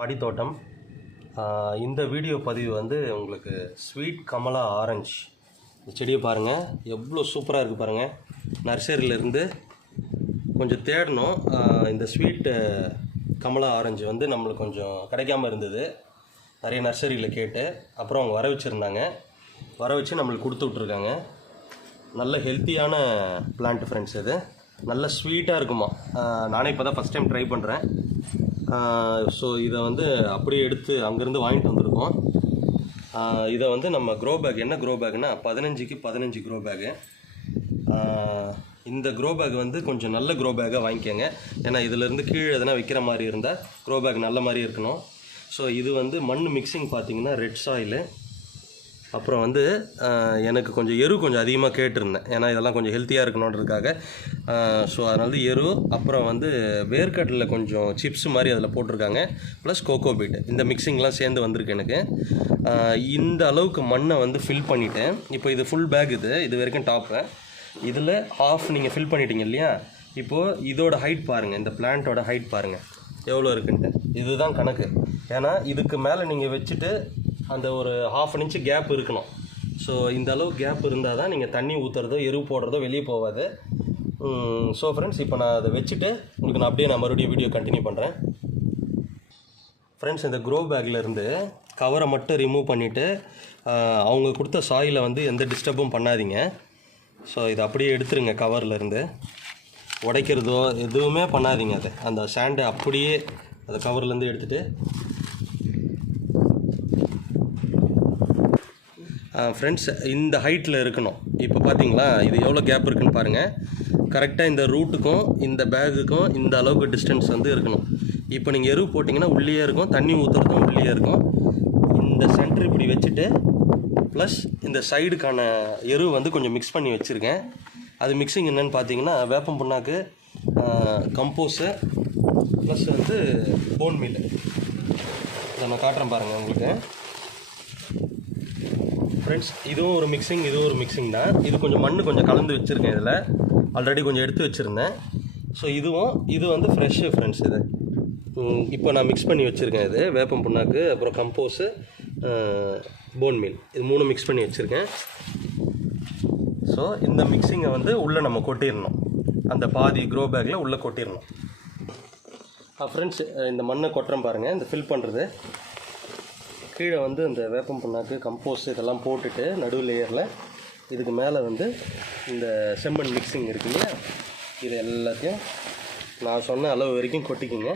மாடித்தோட்டம். இந்த வீடியோ பதிவு வந்து உங்களுக்கு ஸ்வீட் கமலா ஆரஞ்சு இந்த செடியை பாருங்கள், எவ்வளோ சூப்பராக இருக்குது பாருங்கள். நர்சரியிலேருந்து கொஞ்சம் தேடணும். இந்த ஸ்வீட் கமலா ஆரஞ்சு வந்து நம்மளுக்கு கொஞ்சம் கிடைக்காம இருந்தது. நிறைய நர்சரியில் கேட்டு அப்புறம் அவங்க வர வச்சுருந்தாங்க. வர வச்சு நம்மளுக்கு கொடுத்து விட்ருக்காங்க. நல்ல ஹெல்த்தியான பிளான்ட் ஃப்ரெண்ட்ஸ். இது நல்ல ஸ்வீட்டாக இருக்குமா. நானே இப்போ தான் ஃபஸ்ட் டைம் ட்ரை பண்ணுறேன். ஸோ இதை வந்து அப்படியே எடுத்து அங்கேருந்து வாங்கிட்டு வந்திருக்கோம். இதை வந்து நம்ம க்ரோ பேக், என்ன க்ரோ பேக்னா 15க்கு 15 க்ரோ பேக்கு. இந்த க்ரோ பேக் வந்து கொஞ்சம் நல்ல க்ரோ பேக்காக வாங்கிக்கோங்க. ஏன்னா இதிலேருந்து கீழே எதனா வைக்கிற மாதிரி இருந்தால் க்ரோ பேக் நல்ல மாதிரி இருக்கணும். ஸோ இது வந்து மண் மிக்சிங் பார்த்திங்கன்னா ரெட் சாயிலு, அப்புறம் வந்து எனக்கு கொஞ்சம் எரு கொஞ்சம் அதிகமாக கேட்டிருந்தேன். ஏன்னா இதெல்லாம் கொஞ்சம் ஹெல்த்தியாக இருக்கணுன்றதுக்காக. ஸோ அதனால எரு, அப்புறம் வந்து வேர்க்கடலை கொஞ்சம் சிப்ஸ் மாதிரி அதில் போட்டிருக்காங்க, ப்ளஸ் கோகோ பீட். இந்த மிக்சிங்லாம் சேர்ந்து வந்திருக்கு எனக்கு. இந்த அளவுக்கு மண்ணை வந்து ஃபில் பண்ணிவிட்டேன். இப்போ இது ஃபுல் பேக், இது வரைக்கும் டாப்பு. இதில் ஹாஃப் நீங்கள் ஃபில் பண்ணிட்டீங்க இல்லையா. இப்போது இதோட ஹைட் பாருங்கள், இந்த பிளான்ட்டோட ஹைட் பாருங்கள் எவ்வளோ இருக்குன்ட்டு. இதுதான் கணக்கு. ஏன்னா இதுக்கு மேலே நீங்கள் வச்சுட்டு அந்த ஒரு 1/2 இன்ச்சு கேப் இருக்கணும். ஸோ இந்த அளவு கேப் இருந்தால் தான் நீங்கள் தண்ணி ஊற்றுறதோ எரு போடுறதோ வெளியே போகாது. ஸோ ஃப்ரெண்ட்ஸ், இப்போ நான் அதை வச்சுட்டு உங்களுக்கு நான் மறுபடியும் வீடியோ கண்டினியூ பண்ணுறேன். ஃப்ரெண்ட்ஸ், இந்த க்ரோ பேக்லேருந்து கவரை மட்டும் ரிமூவ் பண்ணிவிட்டு அவங்க கொடுத்த சாயிலை வந்து எந்த டிஸ்டர்பும் பண்ணாதீங்க. ஸோ இதை அப்படியே எடுத்துருங்க. கவர்லேருந்து உடைக்கிறதோ எதுவுமே பண்ணாதீங்க. அதை அந்த சாண்டை அப்படியே அதை கவர்லேருந்து எடுத்துகிட்டு ஃப்ரெண்ட்ஸ் இந்த ஹைட்டில் இருக்கணும். இப்போ பார்த்தீங்களா இது எவ்வளோ கேப் இருக்குன்னு பாருங்கள். கரெக்டாக இந்த ரூட்டுக்கும் இந்த பேகுக்கும் இந்த அளவுக்கு டிஸ்டன்ஸ் வந்து இருக்கணும். இப்போ நீங்கள் எரு போட்டிங்கன்னா உள்ளே இருக்கும், தண்ணி ஊற்றுறதும் உள்ளே இருக்கும். இந்த சென்டர் இப்படி வச்சுட்டு ப்ளஸ் இந்த சைடுக்கான எரு வந்து கொஞ்சம் மிக்ஸ் பண்ணி வச்சுருக்கேன். அது மிக்சிங் என்னென்னு பார்த்தீங்கன்னா வேப்பம் புண்ணாக்கு, கம்போஸு, ப்ளஸ் வந்து போன் மீல். இதை நான் காட்டுறேன் பாருங்கள் உங்களுக்கு. ஃப்ரெண்ட்ஸ், இதுவும் ஒரு மிக்சிங் தான். இது கொஞ்சம் மண் கொஞ்சம் கலந்து வச்சுருக்கேன். இதில் ஆல்ரெடி கொஞ்சம் எடுத்து வச்சுருந்தேன். ஸோ இது வந்து ஃப்ரெஷ்ஷு ஃப்ரெண்ட்ஸ். இது இப்போ நான் மிக்ஸ் பண்ணி வச்சுருக்கேன். இது வேப்பம் புண்ணாக்கு, அப்புறம் கம்போஸு, போன் மீல், இது 3 மிக்ஸ் பண்ணி வச்சுருக்கேன். ஸோ இந்த மிக்சிங்கை வந்து உள்ளே நம்ம கொட்டிடணும். அந்த பாதி க்ரோ பேக்கில் உள்ளே கொட்டிடணும். ஃப்ரெண்ட்ஸ், இந்த மண்ணை கொட்டுறேன் பாருங்கள். இந்த ஃபில் பண்ணுறது கீழே வந்து இந்த வேப்பம் புண்ணாக்கு, கம்போஸ் இதெல்லாம் போட்டுட்டு நடுவு லேயரில் இதுக்கு மேலே வந்து இந்த செம்மண் மிக்சிங் இருக்கு இல்லையா, இது எல்லாத்தையும் நான் சொன்ன அளவு வரைக்கும் கொட்டிக்கிங்க.